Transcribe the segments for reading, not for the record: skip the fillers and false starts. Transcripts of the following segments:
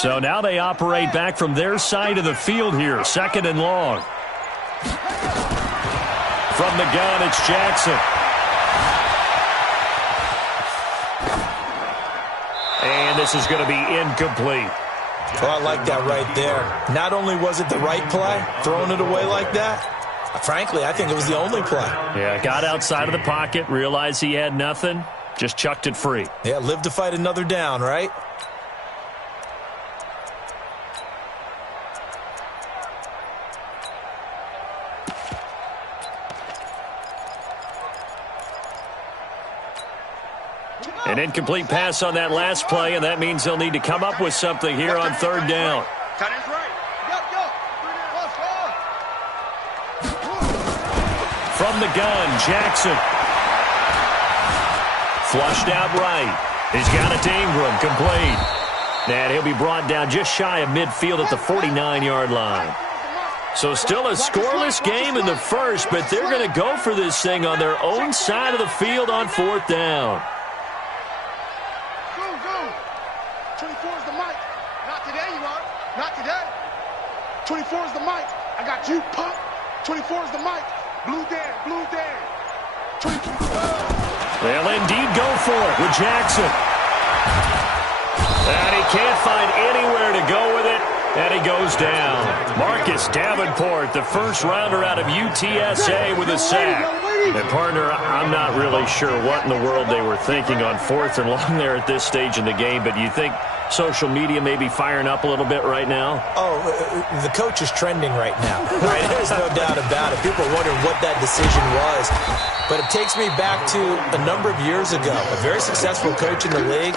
So now they operate back from their side of the field here, 2nd and long. From the gun, it's Jackson. And this is going to be incomplete. Well, I like that right there. Not only was it the right play, throwing it away like that, frankly, I think it was the only play. Yeah, got outside of the pocket, realized he had nothing, just chucked it free. Yeah, live to fight another down, right? An incomplete pass on that last play, and that means they'll need to come up with something here on 3rd down. From the gun, Jackson. Flushed out right. He's got it to Ingram, complete. And he'll be brought down just shy of midfield at the 49-yard line. So still a scoreless game in the first, but they're going to go for this thing on their own side of the field on 4th down. 24 is the mic. Not today, you are. Not today. 24 is the mic. I got you, pump. 24 is the mic. Blue Dan, blue Dan. 24. They'll indeed go for it with Jackson. And he can't find anywhere to go with it, and he goes down. Marcus Davenport, the first rounder out of UTSA with a sack. And partner, I'm not really sure what in the world they were thinking on 4th and long there at this stage in the game, but do you think social media may be firing up a little bit right now? Oh, the coach is trending right now. Right? There's no doubt about it. People are wondering what that decision was. But it takes me back to a number of years ago. A very successful coach in the league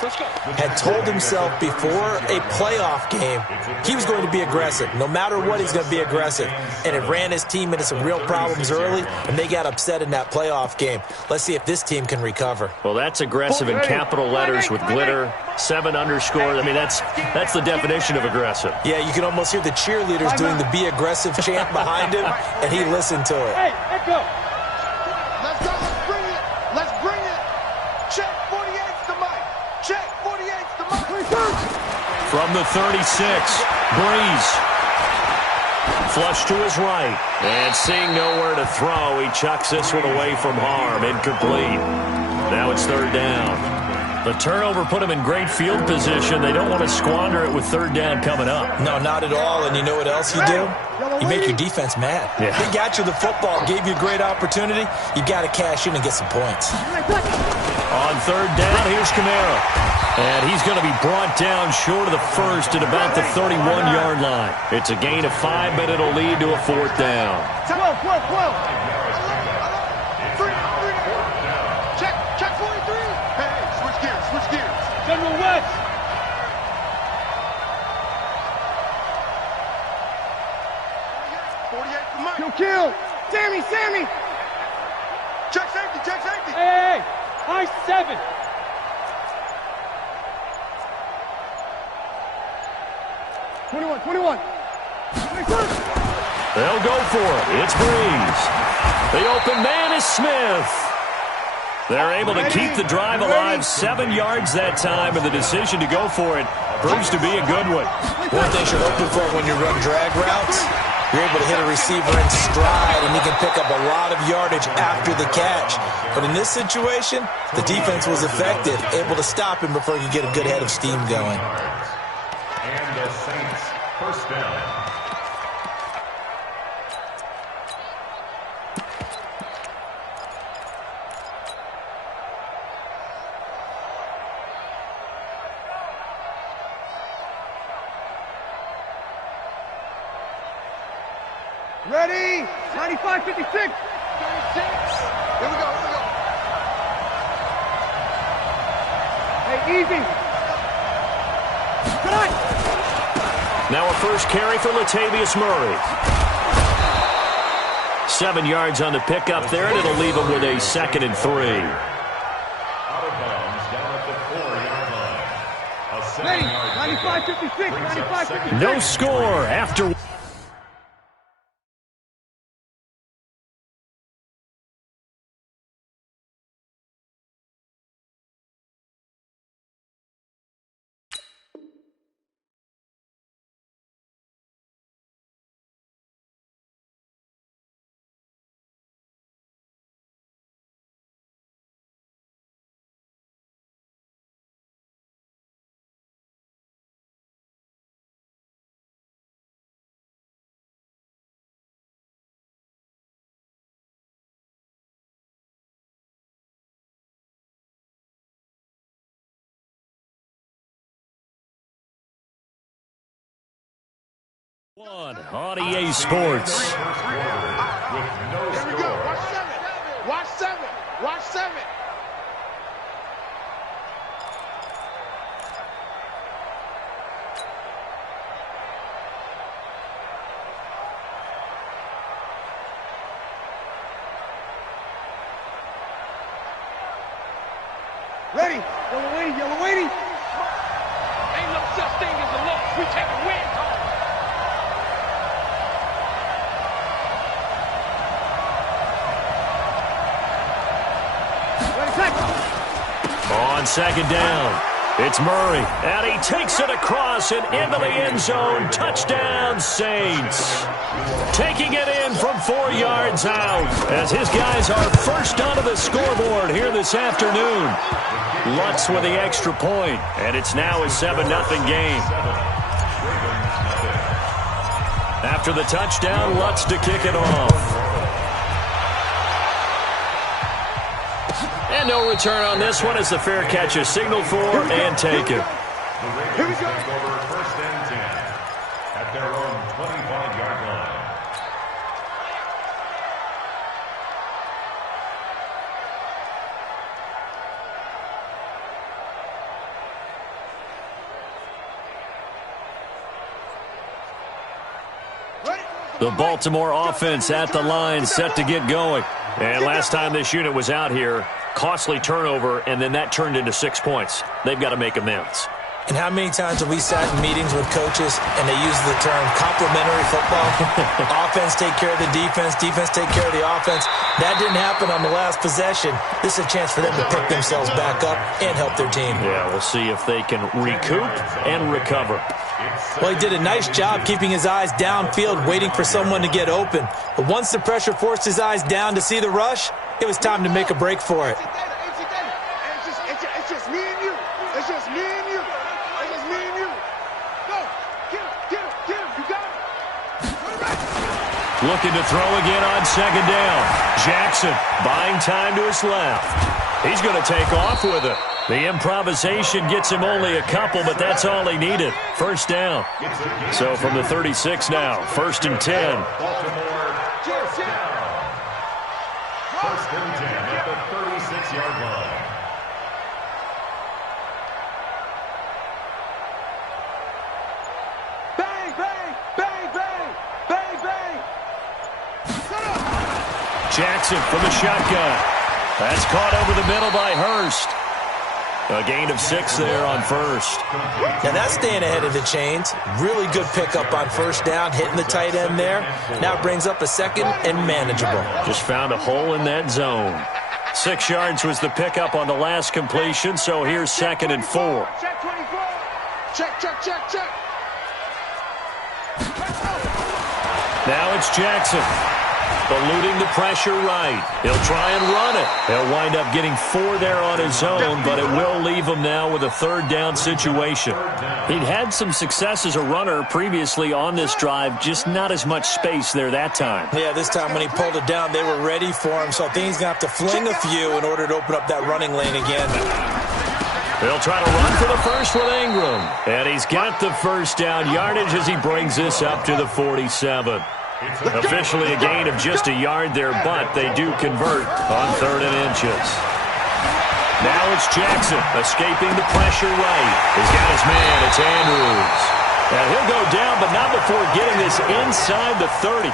had told himself before a playoff game he was going to be aggressive. No matter what, he's going to be aggressive. And it ran his team into some real problems early, and they got upset in that playoff game. Let's see if this team can recover. Well, that's aggressive in capital letters with glitter, 7 underscore. I mean, that's the definition of aggressive. Yeah, you can almost hear the cheerleaders doing the be aggressive chant behind him, and he listened to it. Hey, let's go. Let's go. Let's bring it. Let's bring it. Check 48's the mic. Check 48's the mic. From the 36, Breeze. Flush to his right. And seeing nowhere to throw, he chucks this one away from harm. Incomplete. Now it's 3rd down. The turnover put him in great field position. They don't want to squander it with 3rd down coming up. No, not at all. And you know what else you do? You make your defense mad. Yeah. They got you the football, gave you a great opportunity. You got to cash in and get some points. On 3rd down, here's Kamara. And he's going to be brought down short of the first at about the 31-yard line. It's a gain of 5, but it'll lead to a 4th down. 12. Check 43. Hey, switch gears. General West. Kill. Sammy. Check safety. Hey, I-7. Twenty-one. They'll go for it. It's Breeze. The open man is Smith. They're able to keep the drive alive, 7 yards that time, and the decision to go for it proves to be a good one. One thing you're looking for when you run drag routes, you're able to hit a receiver in stride, and he can pick up a lot of yardage after the catch. But in this situation, the defense was effective, able to stop him before he could get a good head of steam going. And the Saints, first down. Ready? 95, 56. 36. Here we go. Hey, easy. Good. Now a first carry for Latavius Murray. 7 yards on the pickup there, and it'll leave him with a 2nd and 3. Out of bounds, down at the 4-yard line. Ready? 95, 56. 95, 56. No score after... On EA Sports. Here we go. Watch 7. Watch 7. Watch 7. Ready. Yellow waiting. Yellow waiting. Ain't no such thing as a loss. We take a win home. Ready, set. On second down, it's Murray, and he takes it across and into the end zone. Touchdown, Saints. Taking it in from 4 yards out as his guys are first onto the scoreboard here this afternoon. Lutz with the extra point, and it's now a 7-0 game. After the touchdown, Lutz to kick it off. And no return on this one as the fair catch is signaled for and taken. Here we go. Over 1st and 10 at their own 25-yard line. The Baltimore offense at the line, set to get going. And last time this unit was out here, costly turnover, and then that turned into 6 points. They've got to make amends. And how many times have we sat in meetings with coaches and they use the term complementary football? Offense take care of the defense, defense take care of the offense. That didn't happen on the last possession. This is a chance for them to pick themselves back up and help their team. Yeah, we'll see if they can recoup and recover. Well, he did a nice job keeping his eyes downfield, waiting for someone to get open. But once the pressure forced his eyes down to see the rush, it was time to make a break for it. It's just me and you. It's just me and you. It's just me and you. Go. Get him. You got him. Looking to throw again on second down. Jackson buying time to his left. He's going to take off with it. The improvisation gets him only a couple, but that's all he needed. First down. So from the 36 now, 1st and 10. Baltimore, first down. 1st and 10 at the 36-yard line. Bang, bang, bang, bang, bang, bang. Jackson from the shotgun. That's caught over the middle by Hurst. A gain of 6 there on first. Now that's staying ahead of the chains. Really good pickup on first down, hitting the tight end there. Now it brings up a second and manageable. Just found a hole in that zone. 6 yards was the pickup on the last completion, so here's 2nd and 4. Check 24. Check. Now it's Jackson. Eluding the pressure right. He'll try and run it. He'll wind up getting 4 there on his own, but it will leave him now with a 3rd down situation. He'd had some success as a runner previously on this drive, just not as much space there that time. Yeah, this time when he pulled it down, they were ready for him, so I think he's going to have to fling a few in order to open up that running lane again. He'll try to run for the first with Ingram. And he's got the first down yardage as he brings this up to the 47. Officially a gain of just a yard there, but they do convert on 3rd and inches. Now it's Jackson escaping the pressure right. He's got his man. It's Andrews. And he'll go down, but not before getting this inside the 30.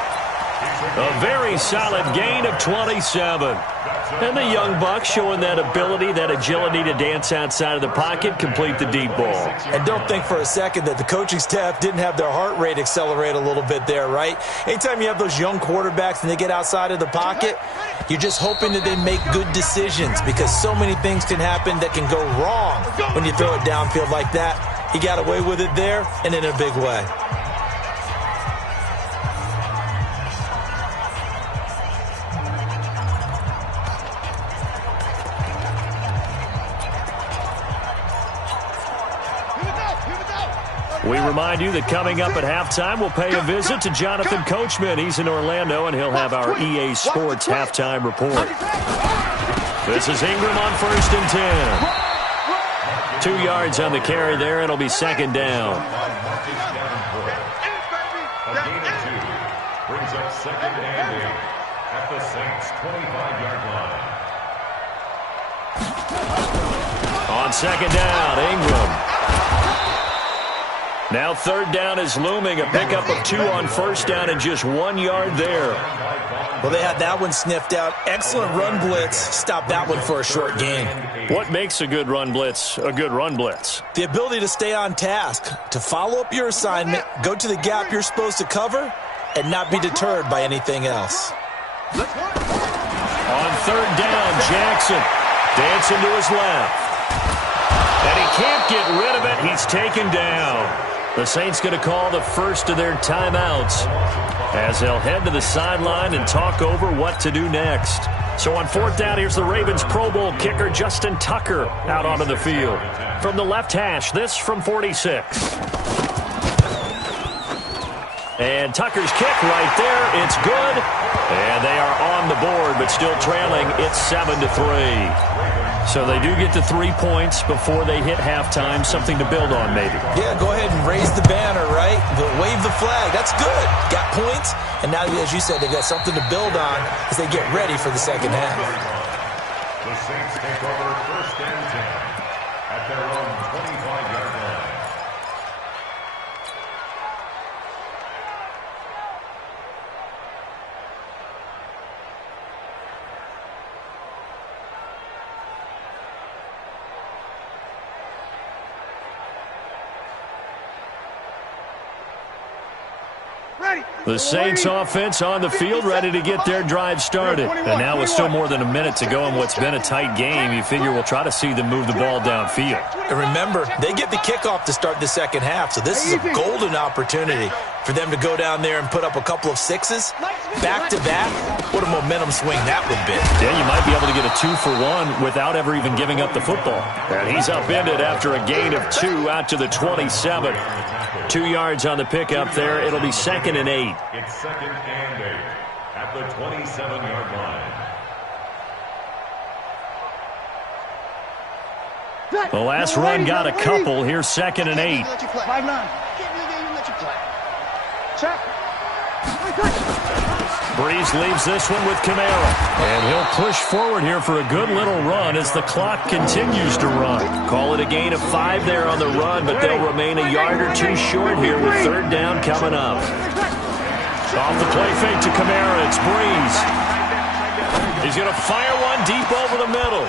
A very solid gain of 27. And the young buck showing that ability, that agility to dance outside of the pocket, complete the deep ball. And don't think for a second that the coaching staff didn't have their heart rate accelerate a little bit there, right? Anytime you have those young quarterbacks and they get outside of the pocket, you're just hoping that they make good decisions because so many things can happen that can go wrong when you throw it downfield like that. He got away with it there and in a big way. We remind you that coming up at halftime, we'll pay a visit to Jonathan Coachman. He's in Orlando, and he'll have our EA Sports halftime report. This is Ingram on 1st and 10. 2 yards on the carry there. It'll be 2nd down. Brings up 2nd and 8 at the Saints' 25-yard line. On 2nd down, Ingram. Now 3rd down is looming. A pickup of 2 on 1st down and just 1 yard there. Well, they had that one sniffed out. Excellent run blitz. Stop that one for a short gain. What makes a good run blitz a good run blitz? The ability to stay on task, to follow up your assignment, go to the gap you're supposed to cover, and not be deterred by anything else. On 3rd down, Jackson dancing to his left. And he can't get rid of it. He's taken down. The Saints going to call the first of their timeouts as they'll head to the sideline and talk over what to do next. So on 4th down, here's the Ravens Pro Bowl kicker Justin Tucker out onto the field. From the left hash, this from 46. And Tucker's kick right there. It's good. And they are on the board, but still trailing. It's 7-3. So they do get to 3 points before they hit halftime. Something to build on, maybe. Yeah, go ahead and raise the banner, right? Wave the flag. That's good. Got points. And now, as you said, they got something to build on as they get ready for the second half. The Saints take over 1st and 10 at their own 25-yard line. The Saints offense on the field, ready to get their drive started. And now with still more than a minute to go in what's been a tight game, you figure we'll try to see them move the ball downfield. And remember, they get the kickoff to start the second half, so this is a golden opportunity for them to go down there and put up a couple of sixes back-to-back. What a momentum swing that would be. Yeah, you might be able to get a 2-for-1 without ever even giving up the football. And he's upended after a gain of 2 out to the 27. 2 yards on the pickup there. It'll be 2nd and 8. It's 2nd and 8 at the 27-yard line. The last run got a couple. Here's 2nd and 8. 5-9. Check. Breeze leaves this one with Kamara. And he'll push forward here for a good little run as the clock continues to run. Call it a gain of 5 there on the run, but they'll remain a yard or 2 short here with 3rd down coming up. Off the play fake to Kamara, it's Breeze. He's going to fire one deep over the middle.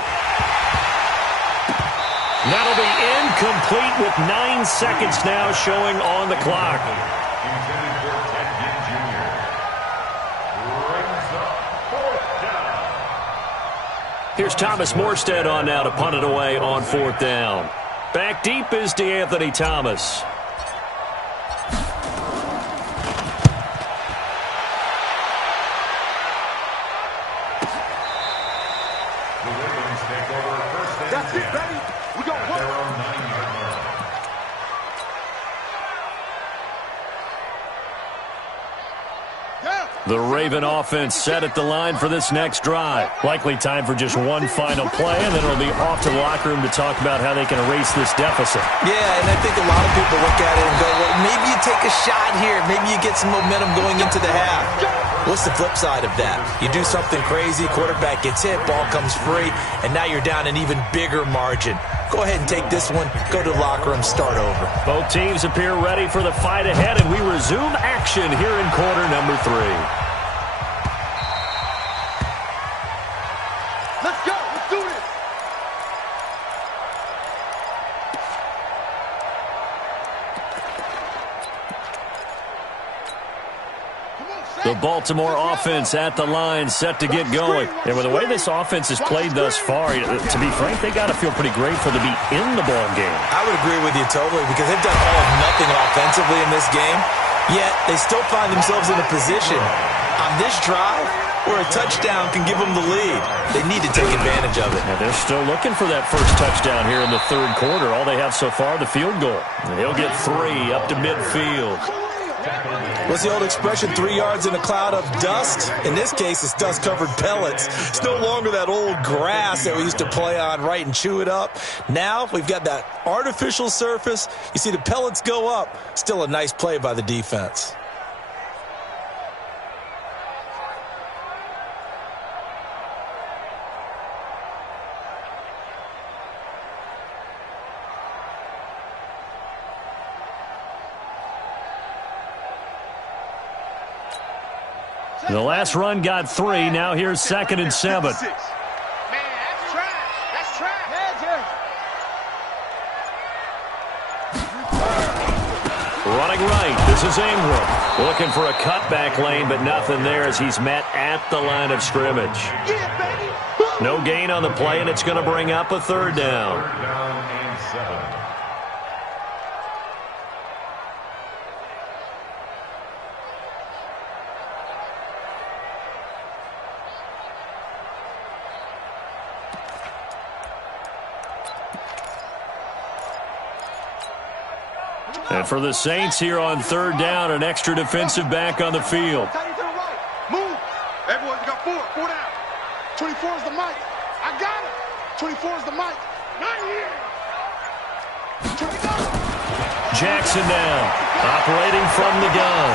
That'll be incomplete with 9 seconds now showing on the clock. Intended for Ted Ginn Jr. Brings up 4th down. Here's Thomas Morstead on now to punt it away on 4th down. Back deep is DeAnthony Thomas. The Ravens take over 1st and 10. That's it, baby. We got At their own 9-yard line. The Raven offense set at the line for this next drive. Likely time for just one final play, and then it'll be off to the locker room to talk about how they can erase this deficit. Yeah, and I think a lot of people look at it and go, well, maybe you take a shot here. Maybe you get some momentum going into the half. What's the flip side of that? You do something crazy, quarterback gets hit, ball comes free, and now you're down an even bigger margin. Go ahead and take this one, go to the locker room, start over. Both teams appear ready for the fight ahead, and we resume action here in quarter number 3. Let's go. Let's do this. The Baltimore offense at the line, set to get going. And with the way this offense has played thus far, to be frank, they got to feel pretty grateful to be in the ball game. I would agree with you totally because they've done all of nothing offensively in this game, yet they still find themselves in a position on this drive where a touchdown can give them the lead. They need to take advantage of it. And they're still looking for that first touchdown here in the 3rd quarter. All they have so far, the field goal. And he'll get 3 up to midfield. What's the old expression, 3 yards in a cloud of dust? In this case, it's dust-covered pellets. It's no longer that old grass that we used to play on, right, and chew it up. Now we've got that artificial surface. You see the pellets go up. Still a nice play by the defense. The last run got 3. Now here's 2nd and 7. Man, that's trash. That's trash. Running right. This is Ingram. Looking for a cutback lane, but nothing there as he's met at the line of scrimmage. No gain on the play, and it's going to bring up a 3rd down. 3rd down and 7. And for the Saints here on 3rd down, an extra defensive back on the field. Move. Everyone got 4. 4 down. 24 is the mic. I got it. 24 is the mic. Not here. Jackson now, operating from the gun,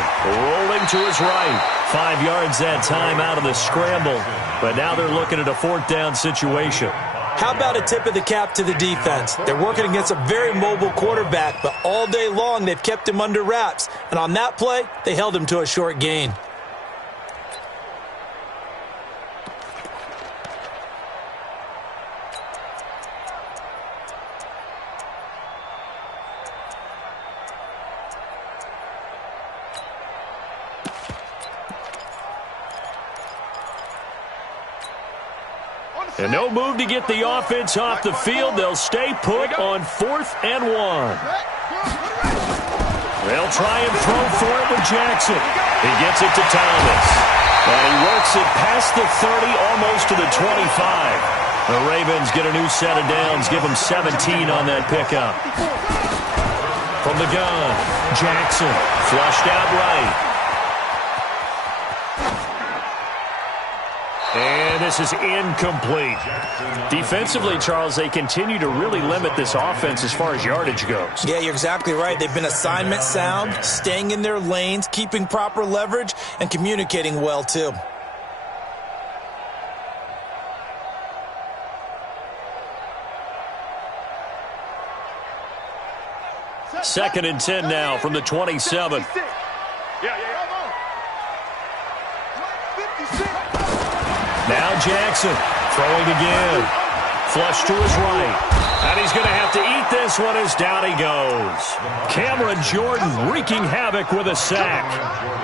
rolling to his right. 5 yards that time out of the scramble, but now they're looking at a 4th down situation. How about a tip of the cap to the defense? They're working against a very mobile quarterback, but all day long they've kept him under wraps. And on that play, they held him to a short gain. And no move to get the offense off the field. They'll stay put on 4th and 1. They'll try and throw for it with Jackson. He gets it to Thomas. And he works it past the 30, almost to the 25. The Ravens get a new set of downs, give them 17 on that pickup. From the gun, Jackson flushed out right. And this is incomplete. Defensively, Charles, they continue to really limit this offense as far as yardage goes. Yeah, you're exactly right. They've been assignment sound, staying in their lanes, keeping proper leverage, and communicating well, too. Second and 10 now from the 27. Now Jackson throwing again. Flush to his right. And he's going to have to eat this one as down he goes. Cameron Jordan wreaking havoc with a sack.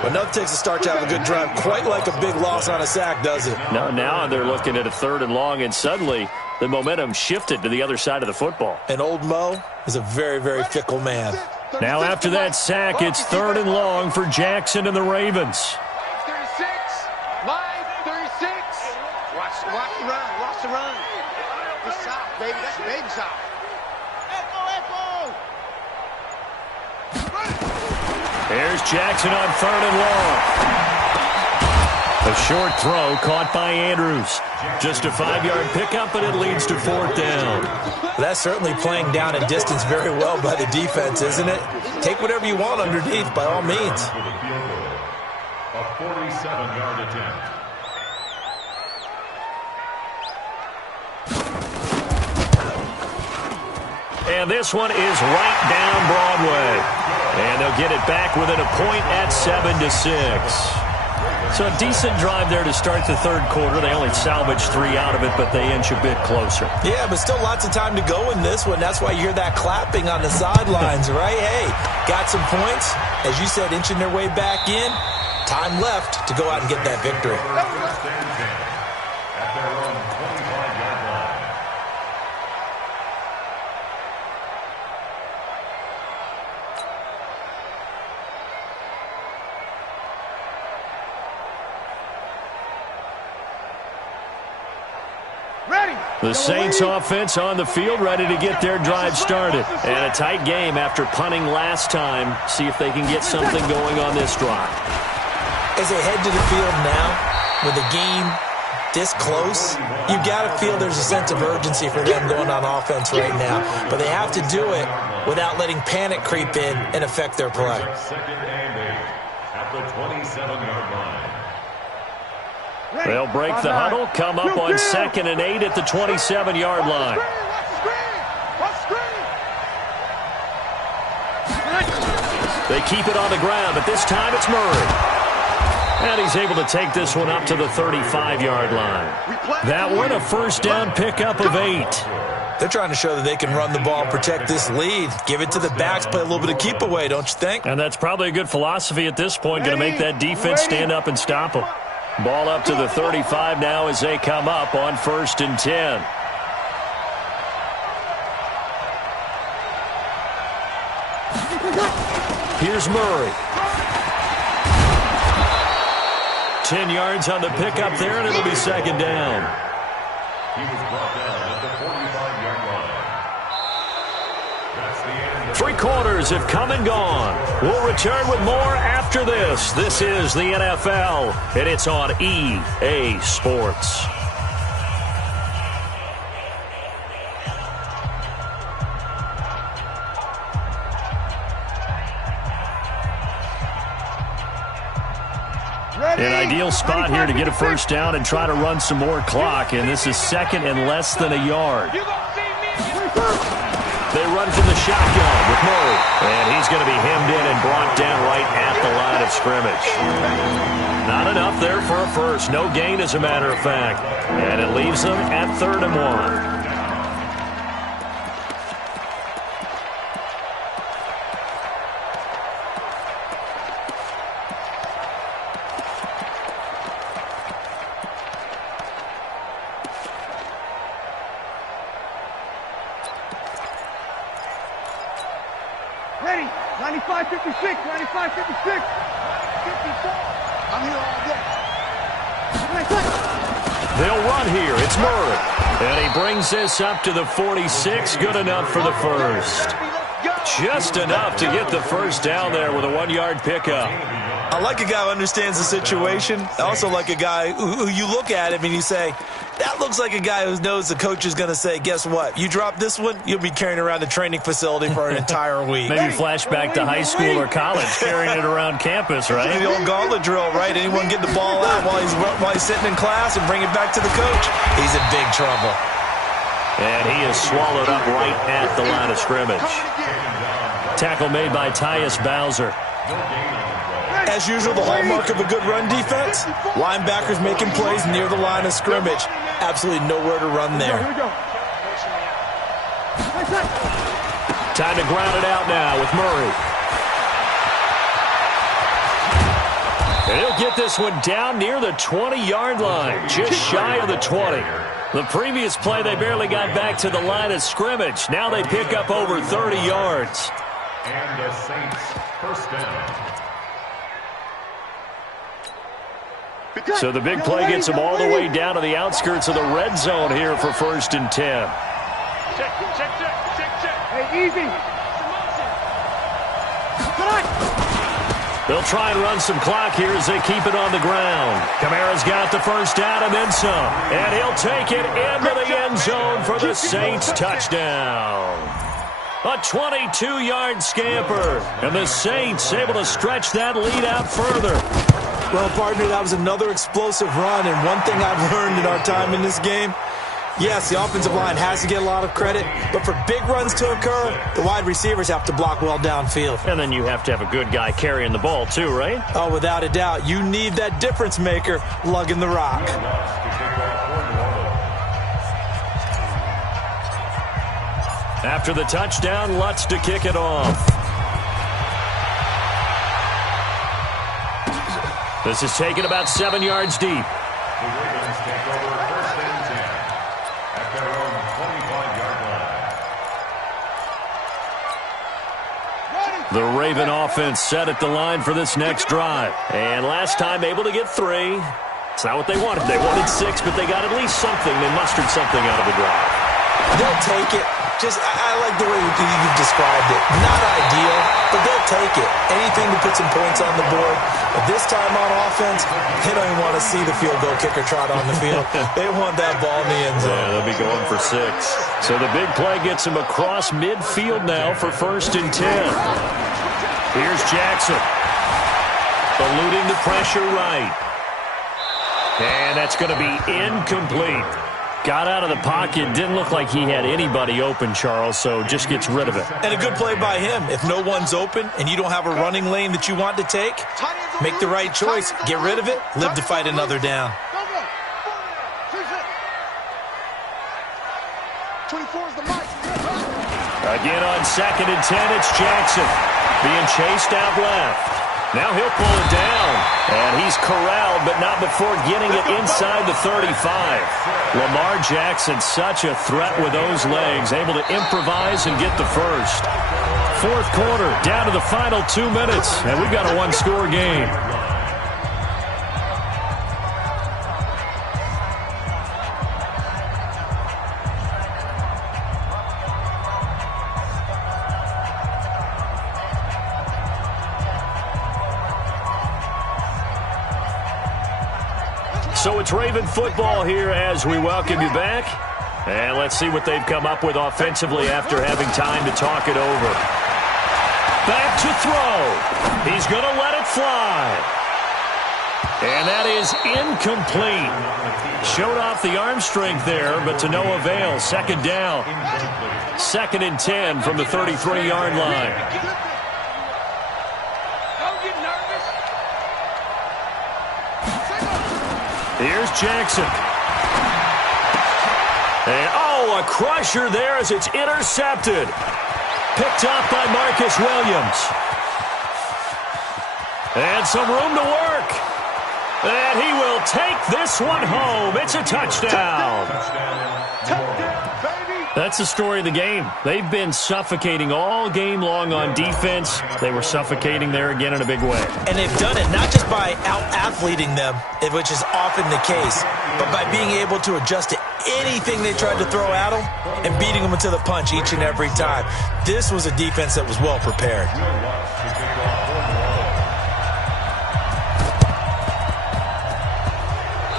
But nothing takes a start to have a good drive quite like a big loss on a sack, does it? Now they're looking at a 3rd and long, and suddenly the momentum shifted to the other side of the football. And old Mo is a very, very fickle man. Now after that sack, it's 3rd and long for Jackson and the Ravens. 36. Live 36. Watch the run. Watch the run. Good shot, baby. That's a baby shot. Here's Jackson on 3rd and long. A short throw caught by Andrews. Just a 5-yard pickup, but it leads to 4th down. That's certainly playing down and distance very well by the defense, isn't it? Take whatever you want underneath, by all means. A 47-yard attempt. And this one is right down Broadway. And they'll get it back within a point at 7-6. So a decent drive there to start the 3rd quarter. They only salvaged 3 out of it, but they inch a bit closer. Yeah, but still lots of time to go in this one. That's why you hear that clapping on the sidelines, right? Hey, got some points. As you said, inching their way back in. Time left to go out and get that victory. At their own 25-yard line. The Saints offense on the field, ready to get their drive started. And a tight game after punting last time. See if they can get something going on this drive. As they head to the field now, with the game this close, you got to feel there's a sense of urgency for them going on offense right now. But they have to do it without letting panic creep in and affect their play. 2nd and 8 at the 27-yard line. They'll break the huddle, come up on 2nd and 8 at the 27-yard line. They keep it on the ground, but this time it's Murray. And he's able to take this one up to the 35-yard line. That one, a first down pickup of 8. They're trying to show that they can run the ball, protect this lead. Give it to the backs, play a little bit of keep away, don't you think? And that's probably a good philosophy at this point. Going to make that defense stand up and stop them. Ball up to the 35 now as they come up on 1st and 10. Here's Murray. 10 yards on the pickup there, and it'll be 2nd down. He was brought down at the 45-yard line. That's the end. 3 quarters have come and gone. We'll return with more after this. This is the NFL, and it's on EA Sports. An ideal spot here to get a first down and try to run some more clock, and this is 2nd and less than a yard. They run from the shotgun with Murray, and he's going to be hemmed in and brought down right at the line of scrimmage. Not enough there for a first. No gain, as a matter of fact, and it leaves them at 3rd and 1. Ready. 95-56. 95-56. 54. I'm here all day. They'll run here. It's Murray. And he brings this up to the 46. Good enough for the first. Just enough to get the first down there with a 1-yard pickup. I like a guy who understands the situation. I also like a guy who you look at him and you say, that looks like a guy who knows the coach is going to say, guess what? You drop this one, you'll be carrying around the training facility for an entire week. Maybe flashback to high school or college, carrying it around campus, right? The old gauntlet drill, right? Anyone get the ball out while he's sitting in class and bring it back to the coach? He's in big trouble. And he is swallowed up right at the line of scrimmage. Tackle made by Tyus Bowser. As usual, the hallmark of a good run defense, linebackers making plays near the line of scrimmage. Absolutely nowhere to run there. Time to ground it out now with Murray. And he'll get this one down near the 20-yard line, just shy of the 20. The previous play, they barely got back to the line of scrimmage. Now they pick up over 30 yards. And the Saints first down. So the big play gets them all the way down to the outskirts of the red zone here for 1st and 10. Check. Hey, easy. They'll try and run some clock here as they keep it on the ground. Kamara's got the first down and then some. And he'll take it into the end zone for the Saints touchdown. A 22-yard scamper. And the Saints able to stretch that lead out further. Well, partner, that was another explosive run, and one thing I've learned in our time in this game, yes, the offensive line has to get a lot of credit, but for big runs to occur, the wide receivers have to block well downfield. And then you have to have a good guy carrying the ball too, right? Oh, without a doubt. You need that difference maker lugging the rock. After the touchdown, Lutz to kick it off. This is taken about 7 yards deep. The Ravens take over 1st and 10 at their own 25-yard line. The Raven offense set at the line for this next drive. And last time able to get 3. It's not what they wanted. They wanted 6, but they got at least something. They mustered something out of the drive. They'll take it. I like the way you've described it. Not ideal, but they'll take it. Anything to put some points on the board. But this time on offense, they don't even want to see the field goal kicker trot on the field. They want that ball in the end zone. Yeah, they'll be going for 6. So the big play gets them across midfield now for 1st and 10. Here's Jackson. Eluding the pressure right. And that's going to be incomplete. Got out of the pocket. Didn't look like he had anybody open, Charles, so just gets rid of it. And a good play by him. If no one's open and you don't have a running lane that you want to take, make the right choice. Get rid of it. Live to fight another down. 24 is the mic. Again on 2nd and 10, it's Jackson being chased out left. Now he'll pull it down, and he's corralled, but not before getting it inside the 35. Lamar Jackson, such a threat with those legs, able to improvise and get the first. Fourth quarter, down to the final 2 minutes, and we've got a one-score game. So it's Raven football here as we welcome you back. And let's see what they've come up with offensively after having time to talk it over. Back to throw. He's going to let it fly. And that is incomplete. Showed off the arm strength there, but to no avail. Second down. 2nd and 10 from the 33-yard line. Here's Jackson. And, a crusher there as it's intercepted. Picked off by Marcus Williams. And some room to work. And he will take this one home. It's a touchdown. That's the story of the game. They've been suffocating all game long on defense. They were suffocating there again in a big way. And they've done it not just by out-athleting them, which is often the case, but by being able to adjust to anything they tried to throw at them and beating them to the punch each and every time. This was a defense that was well prepared.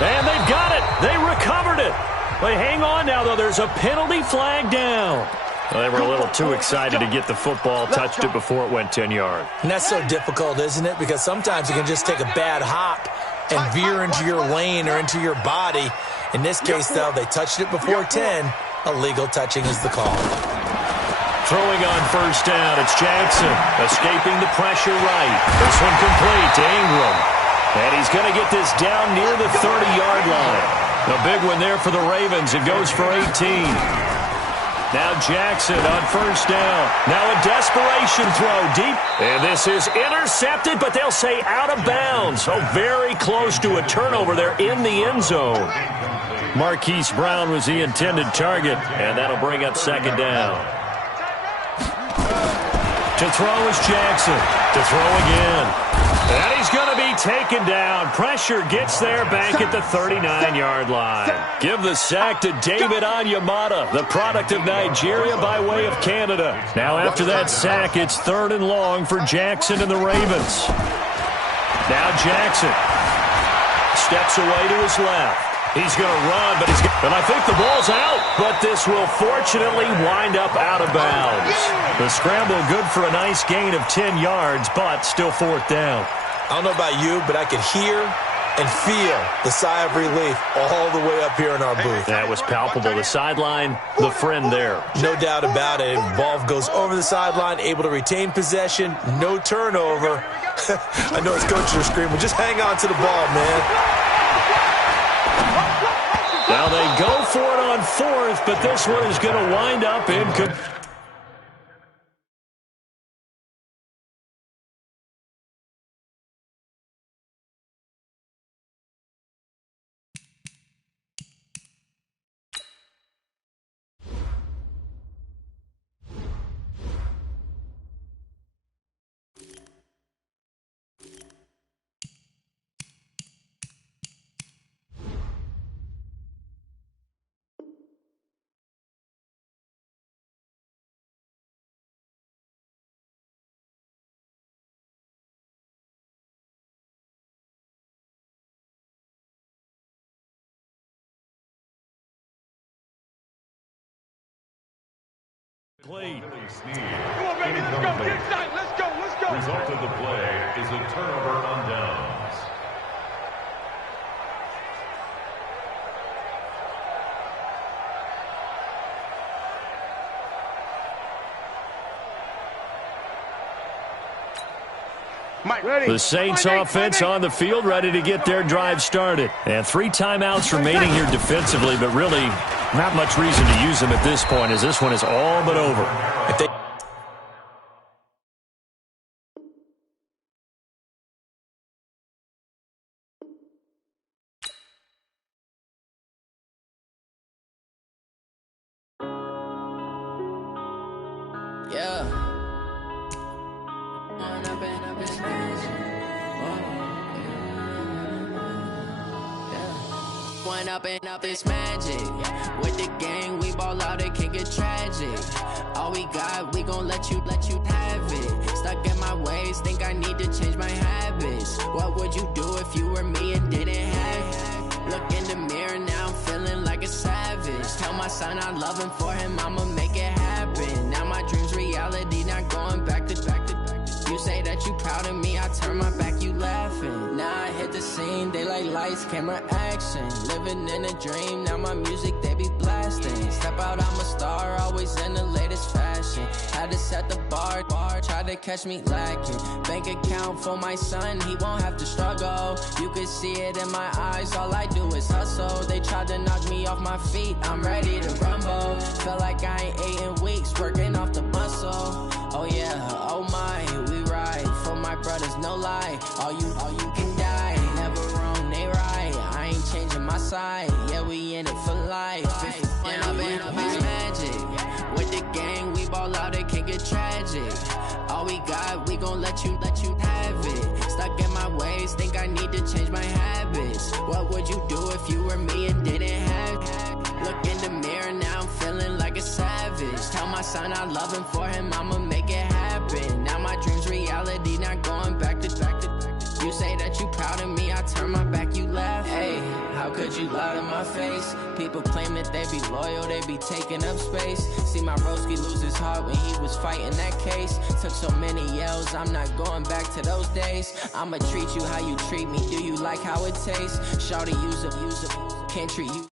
And they've got it. They recovered it. They hang on now, though. There's a penalty flag down. Well, they were a little too excited to get the football, touched it before it went 10 yards. And that's so difficult, isn't it? Because sometimes you can just take a bad hop and veer into your lane or into your body. In this case, though, they touched it before 10. Illegal touching is the call. Throwing on first down, it's Jackson. Escaping the pressure right. This one complete to Ingram. And he's going to get this down near the 30-yard line. A big one there for the Ravens. It goes for 18. Now Jackson on first down. Now a desperation throw deep. And this is intercepted, but they'll say out of bounds. So very close to a turnover there in the end zone. Marquise Brown was the intended target, and that'll bring up second down. To throw is Jackson. To throw again. And he's going to be taken down. Pressure gets there back at the 39-yard line. Give the sack to David Onyemata, the product of Nigeria by way of Canada. Now after that sack, it's 3rd and long for Jackson and the Ravens. Now Jackson steps away to his left. He's going to run, but I think the ball's out. But this will fortunately wind up out of bounds. The scramble good for a nice gain of 10 yards, but still 4th down. I don't know about you, but I could hear and feel the sigh of relief all the way up here in our booth. That was palpable. The sideline, the friend there. No doubt about it. Ball goes over the sideline, able to retain possession, no turnover. I know his coaches are screaming, just hang on to the ball, man. Now they go for it on 4th, but this one is going to wind up incomplete. Come on, baby, let's go. Get inside. Let's go. Let's go. Result of the play is a turnover on downs. The Saints offense on the field, ready to get their drive started. And 3 timeouts remaining here defensively, but really not much reason to use them at this point, as this one is all but over. Up this magic with the gang, we ball out, it can get tragic. All we got, we gon' let you have it. Stuck in my ways, think I need to change my habits. What would you do if you were me and didn't have it? Look in the mirror, now I'm feeling like a savage. Tell my son I love him, for him I'ma make it happen. Now my dream's reality, not going back to. You say that you proud of me, I turn my back, you laughing. Now I hit the scene, daylight lights, camera action. Living in a dream, now my music, they be blasting. Step out, I'm a star, always in the latest fashion. Had to set the bar, try to catch me lacking. Bank account for my son, he won't have to struggle. You can see it in my eyes, all I do is hustle. They tried to knock me off my feet, I'm ready to rumble. Felt like I ain't ate in weeks, working off the muscle. Oh yeah, oh my, we ride for my brothers, no lie. All you can die, never wrong, they right. I ain't changing my side, yeah, we in it for life. When I've been magic with the gang, we ball out, it can get tragic. All we got, we gon' let you have it. Stuck in my ways, think I need to change my habits. What would you do if you were me and didn't have it? Look in the mirror, now I'm feeling like a savage. Tell my son I love him, for him I'ma make it happen. Now my dream's reality, not going back to. You say that you proud of me, I turn my back, you laugh. Hey, how could you lie to my face? People claim that they be loyal, they be taking up space. See my broski lose his heart when he was fighting that case. Took so many yells, I'm not going back to those days. I'ma treat you how you treat me, do you like how it tastes? Shawty, use up, can't treat you.